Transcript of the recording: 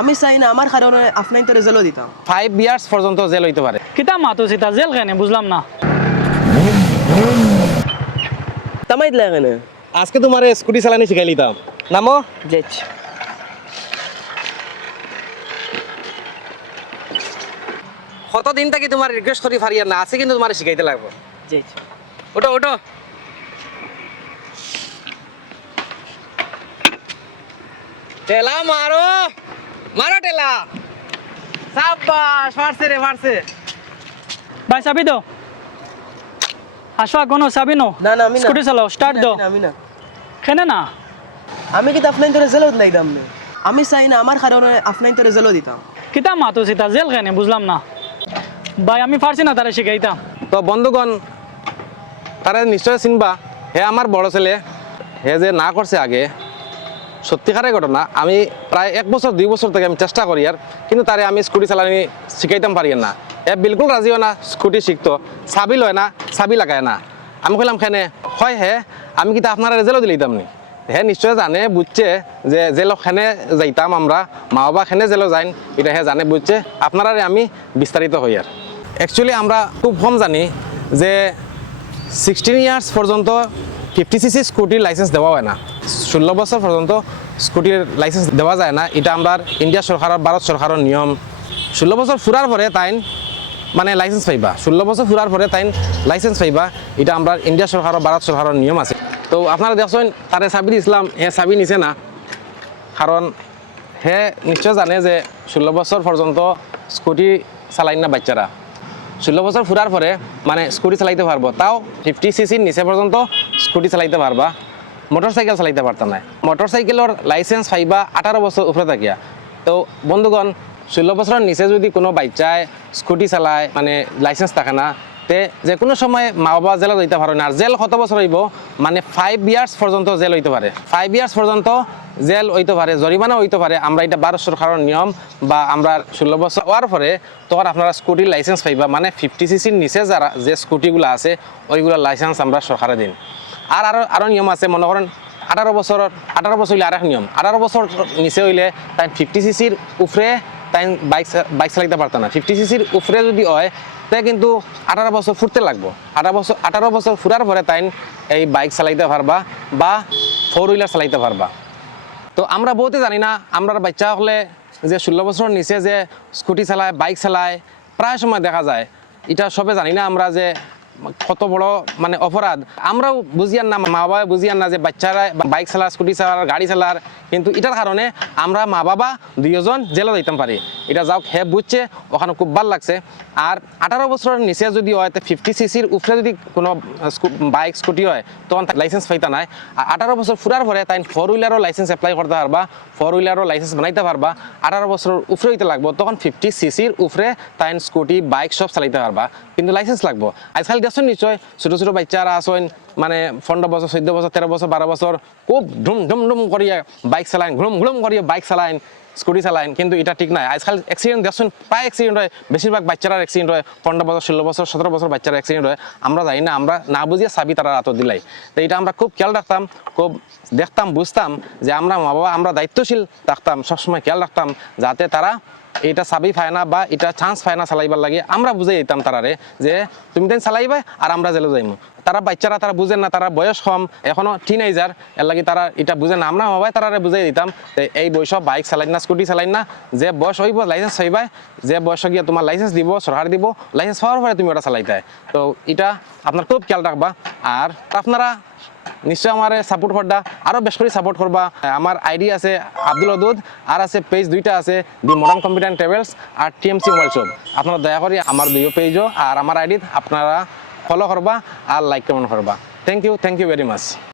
আমি চাই না আমার কারণে আপনার তো রেজাল্টও দিতাম ফাইভ ইয়ার্স পর্যন্ত জেল হইতে পারে কিতা মাতো সিতা জেল কেন বুঝলাম না। তামাই দিলা কেন? আজকে তোমার স্কুটি চালানি শিখাই লিতাম নামো? যেচ কতদিন থেকে তোমার রিকোয়েস্ট করি না আছে কিন্তু তোমার শিখাইতে লাগবে। যেচ ওটো ওটো মারো মারো টেলা সাবাস মারছে রে মারছে। ভাই চাবি দাও আসো কোনো চাবি নো। না না আমি স্কুটি চালাও স্টার্ট দাও আমি না, আমি না। আমি কিন্তু আপনার তো রেজাল্টও দিলাম না? আমি চাই না আমার কারণে দিতাম। কিতা মাতো সিতা জেল কেন বুঝলাম না। ভাই আমি পারছি না তারা শিখাইতাম তো বন্ধুগণ তারা নিশ্চয় চিনবা হে আমার বড় ছেলে হে যে না করছে আগে। সত্যিকারের ঘটনা, আমি প্রায় এক বছর, দুই বছর থেকে আমি চেষ্টা করি আর, কিন্তু তারে আমি স্কুটি চালানি শিখাইতাম পারি না। এ বিলকুল রাজিও না, স্কুটি শিখতো চাবি লয় না, চাবি লাগায় না। আমি কইলাম খেনে হয় হে, আমি কিন্তু আপনারা রেজাল্টও দিলাম নি হে, নিশ্চয় জানে, বুঝছে যে জেল খেনে যাইতাম আমরা মা বাবা খেনে জেলো যাইন, এটা হে জানে, বুঝছে, আপনারারে আমি বিস্তারিত হই আর। অ্যাকচুয়ালি আমরা খুব কম জানি যে সিক্সটিন ইয়ার্স পর্যন্ত ফিফটি সিসি স্কুটির লাইসেন্স দেওয়া হয় না। ষোলো বছর পর্যন্ত স্কুটির লাইসেন্স দেওয়া যায় না। এটা আমরা ইন্ডিয়া সরকারের, ভারত সরকারের নিয়ম। ষোলো বছর ফুরার পরে তাইন মানে লাইসেন্স পাইবা। ষোলো বছর ফুরার পরে তাইন লাইসেন্স পাইবা। এটা আমরা ইন্ডিয়া সরকারের, ভারত সরকারের নিয়ম আছে। তো আপনারা দেখছেন, তারে সাবির ইসলাম, হে সাবি নিছে না। কারণ হে নিশ্চয় জানে যে ষোলো বছর পর্যন্ত স্কুটি চালাই না বাচ্চারা। ষোলো বছর ফুরার পরে মানে স্কুটি চালাইতে পারব। তাও ফিফটি সিসির নিচে পর্যন্ত স্কুটি চালাইতে পারবা। মোটর সাইকেল চালাইতে পারতাম না। মোটর সাইকেলের লাইসেন্স পাইবা আঠারো বছর উপরে থাকিয়া। তো বন্ধুগণ, ষোলো বছরের নিচে যদি কোনো বাচ্চায় স্কুটি চালায় মানে লাইসেন্স থাকে না, তে যে কোনো সময় মা বাবা জেলত হইতে পারে না। জেল কত বছর হইব? মানে ফাইভ ইয়ার্স পর্যন্ত জেল হইতে পারে। ফাইভ ইয়ার্স পর্যন্ত জেল হইতে পারে, জরিমানা হইতে পারে। আমরা এটা ভারত সরকারের নিয়ম বা আমরা ষোলো বছর হওয়ার পরে তখন আপনারা স্কুটির লাইসেন্স পাইবা। মানে ফিফটি সিসির নিচে যারা যে স্কুটিগুলো আছে, ওইগুলো লাইসেন্স আমরা সরকারে দিন। আর আরও আরও নিয়ম আছে, মনে করেন, আঠারো বছর আঠারো বছর হইলে আর এক নিয়ম। আঠারো বছর নিচে হইলে তাই ফিফটি সিসির উপরে তাই বাইক বাইক চালাইতে পারতো না। ফিফটি সিসির উপরে যদি হয় তে কিন্তু আঠারো বছর ফুরতে লাগবো। আঠারো বছর আঠারো বছর ফুরার পরে তাই এই বাইক চালাইতে পারবা বা ফোর হুইলার চালাইতে পারবা। তো আমরা বহুতে জানি না, আমরা বাচ্চা হলে যে ষোলো বছর নিচে যে স্কুটি চালায় বাইক চালায়, প্রায় সময় দেখা যায়। এটা সবে জানি না আমরা যে কত বড় মানে অপরাধ। আমরাও বুঝিয়ান না, মা বাবা বুঝিয়ান না যে বাচ্চারা বাইক চালা স্কুটি চালার গাড়ি চালার কিন্তু এটার কারণে আমরা মা বাবা দুইজন জেলে যাইতাম পারি। এটা যাওক হে বুঝছে, ওখানে খুব ভালো লাগছে। আর আঠারো বছরের নিচে যদি হয় ফিফটি সিসির উপরে যদি কোনো বাইক, স্কুটি হয়, তখন লাইসেন্স পাইতা নাই। আর আঠারো বছর ফুরার পরে তাই ফোর হুইলারও লাইসেন্স এপ্লাই করতে পারবা ফোর হুইলারও লাইসেন্স বানাইতে পারবা। আঠারো বছরের উপরে হইতে লাগবো, তখন ফিফটি সিসির উপরে তাই স্কুটি, বাইক সব চালাইতে পারবা। কিন্তু লাইসেন্স লাগবো। আজকাল দেখছেন নিশ্চয় ছোটো ছোটো বাচ্চারা আসেন মানে পনেরো বছর, চোদ্দ বছর, তেরো বছর, বারো বছর, খুব ধুম ধুম ধুম করিয়া বাইক চালাইন, ঘুম ঘুম করিয়া বাইক চালাইন স্কুটি চালাইন, কিন্তু এটা ঠিক নাই। আজকাল অ্যাক্সিডেন্ট দেখছেন প্রায় অ্যাক্সিডেন্ট হয়। বেশিরভাগ বাচ্চারা অ্যাক্সিডেন্ট হয়। পনেরো বছর, ষোলো বছর, সতেরো বছর বাচ্চারা অ্যাক্সিডেন্ট হয়। আমরা জানি না, আমরা না বুঝিয়ে চাবি তারা হাতত দিলাই। তো এটা আমরা খুব খেয়াল রাখতাম, খুব দেখতাম, বুঝতাম যে আমরা মা বাবা আমরা দায়িত্বশীল রাখতাম সবসময় খেয়াল রাখতাম, যাতে তারা এটা চাবি পায় না বা এটা চান্স পায় না চালাইবার লাগে। আমরা বুঝাই দিতাম তারারে যে, তুমি তাই চালাইবে আর আমরা জেলে যাইমু। তারা বাচ্চারা, তারা বুঝেন না, তারা বয়স কম, এখনও টিনেজার এর লাগি তারা এটা বুঝে না। আমরা হবাই তারারে বুঝাই দিতাম এই বয়স বাইক চালাই না স্কুটি চালাই না, যে বয়স হইব লাইসেন্স হইবাই, যে বয়স গিয়ে তোমার লাইসেন্স দিব, সরকার দিব লাইসেন্স পাওয়ার পরে তুমি ওটা চালাইতে তো এটা আপনার খুব খেয়াল রাখবা। আর আপনারা নিশ্চয় আমার সাপোর্ট করবা আরও বেশ করে সাপোর্ট করবা। আমার আইডি আছে আব্দুল অদুদ আর আছে পেজ দুইটা আছে দি মডার্ন কম্পিউটার ট্রাভেলস আর টিএমসি মোবাইল শপ আপনারা দয়া করে আমার দুইও পেজও আর আমার আইডিত আপনারা ফলো করবা আর লাইক কমেন্ট করবা thank you thank you very much